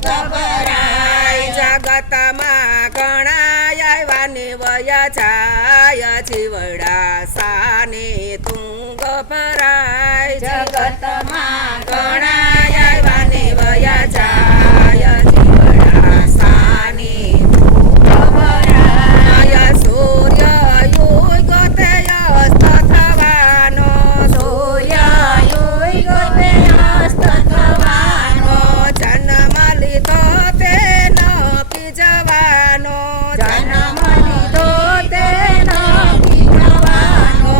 ગભરાય જગતમાં ઘણા આવ્યા ને વયા જાય જીવડા સાને તું ગભરાય જગતમાં ઘણા આવ્યા ને વયા જાય જીવડા સાને ગભરાય સૂર્ય યુગ તે અસ્ત થવાનો સૂર્ય યુગ તે અસ્ત થવાનો જન્મ લીધો તે નક્કી જવાનો જન્મ લીધો તે નક્કી જવાનો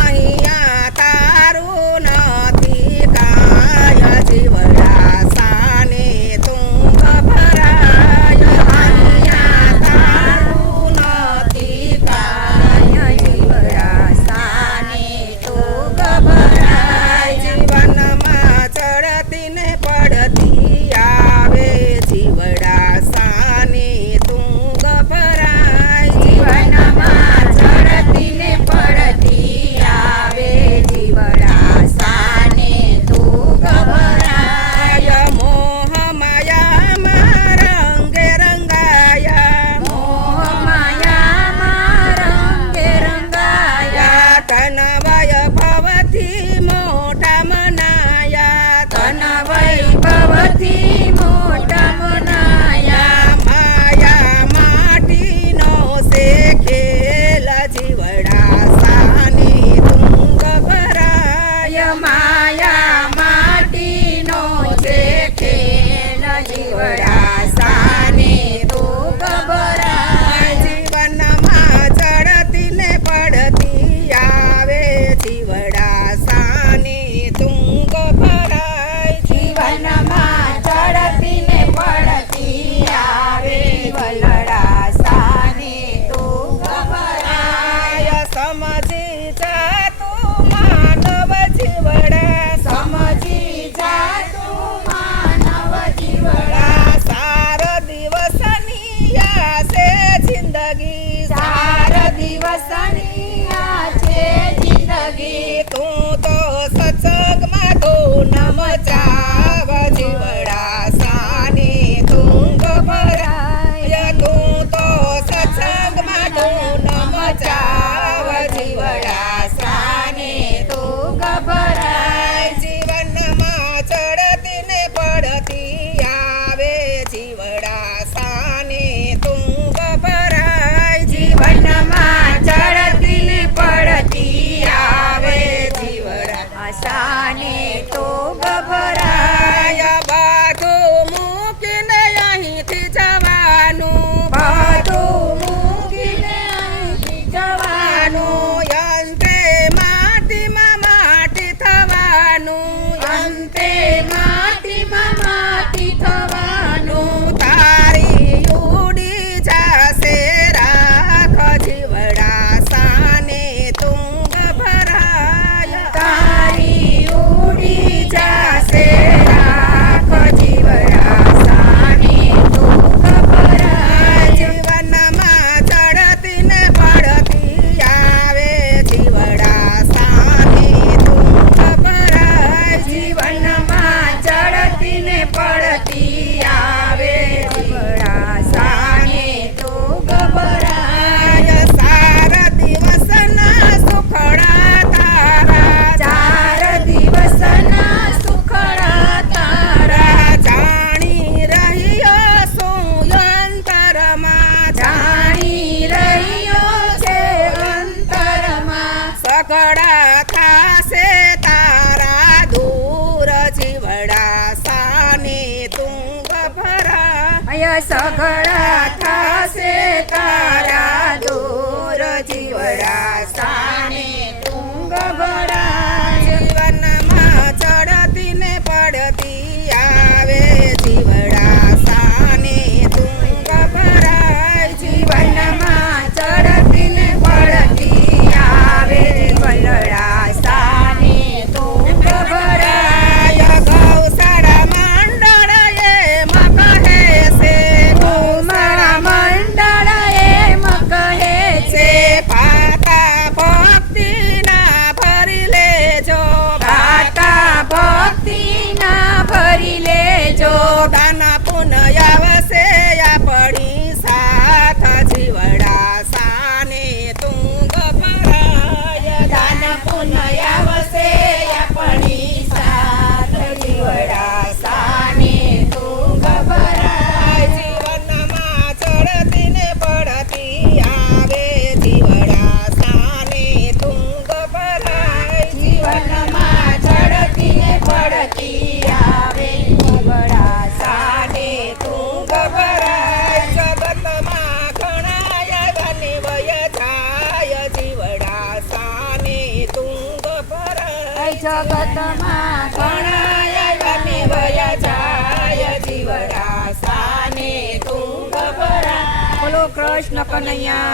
અહીંયા તારું નથી કાય જીવડા સાને તું ગભરાય અહીંયા તારું નથી કાય જીવડા સાને તું ગભરાય જીવનમાં ચડતી ને પડતી આવે જીવડા સાને તું ગભરાય જીવનમાં ચડતી ને પડતી આવે જીવડા સાને તું ગભરાય મોહ માયામાં રંગે રંગાયા મોહ માયામાં રંગે રંગાયા તન વૈભવથી મોટા મનાયા તન વૈભવથી મોટા મનાયા માયા માટીનો છે ખેલ જીવડા સાને તું ગભરાય માયા માટીનો છે ખેલ જીવડા સાને તું ગભરાય જીવનમાં ચડતી ને પડતી આવે જીવડા સાને તું ગભરાય જીવનમાં ચડતી ને પડતી આવે વલડા સાને તું ગભરાય સમજી જા તું માનવ જીવડા સમજી જા તું માનવ જીવડા સાર દિવસની આશે જિંદગી ચાર દિવસની આ છે જિંદગી તું તો સત્સંગમાં તું મચાવ જીવડા સાને તું ગભરાય તું તો સત્સંગમાં તું મચાવ જીવડા સાને તું ગભરાય જીવનમાં ચડતી ને પડતી આવે જીવડા સાને તું ગભરાય જીવનમાં ચડતી ને પડતી આવે જીવડા સાને તું ગભરાય બધું મૂકીને અહીંથી જવાનું બધું મૂકીને અહીંથી જવાનું અંતે માટીમાં માટી થવાનું અંતે માટીમાં માટી થવાનું તારી ઉડી જાશે રાખ જીવડા સાને તું ગભરાય તારી ઉડી જાશે રાખ જીવડા સાને તું ગભરાય જીવનમાં ચડતી ને પડતી આવે જીવડા સાને તું ગભરાય જીવનમાં ચડતી ને પડતી આવે જીવડા સાને તું ગભરાય સાર દિવસના સુખડા તારા ચાર દિવસના સુખડા તારા જાણી રહ્યો શું અંતરમાં જાણી રહ્યો છે અંતરમાં સગડા થાશે તારા દૂર જીવડા સાને તું ગભરાય સગડા થાશે તારા દૂર જીવડા સાને તું ગભરાય જીવનમાં ચડતી ને પડતી આવે જીવડા સાને તું ગભરાય જીવનમાં ચડતી ને પડતી આવે વલડા સાને તું ગભરાય ગૌશાળા મંડળ એમ કહે છે ગૌશાળા મંડળ એમ જગતમાં ઘણા ગમે વયા જાય જીવડા સાને તુંગ ભરાય બોલો કૃષ્ણ કનૈયા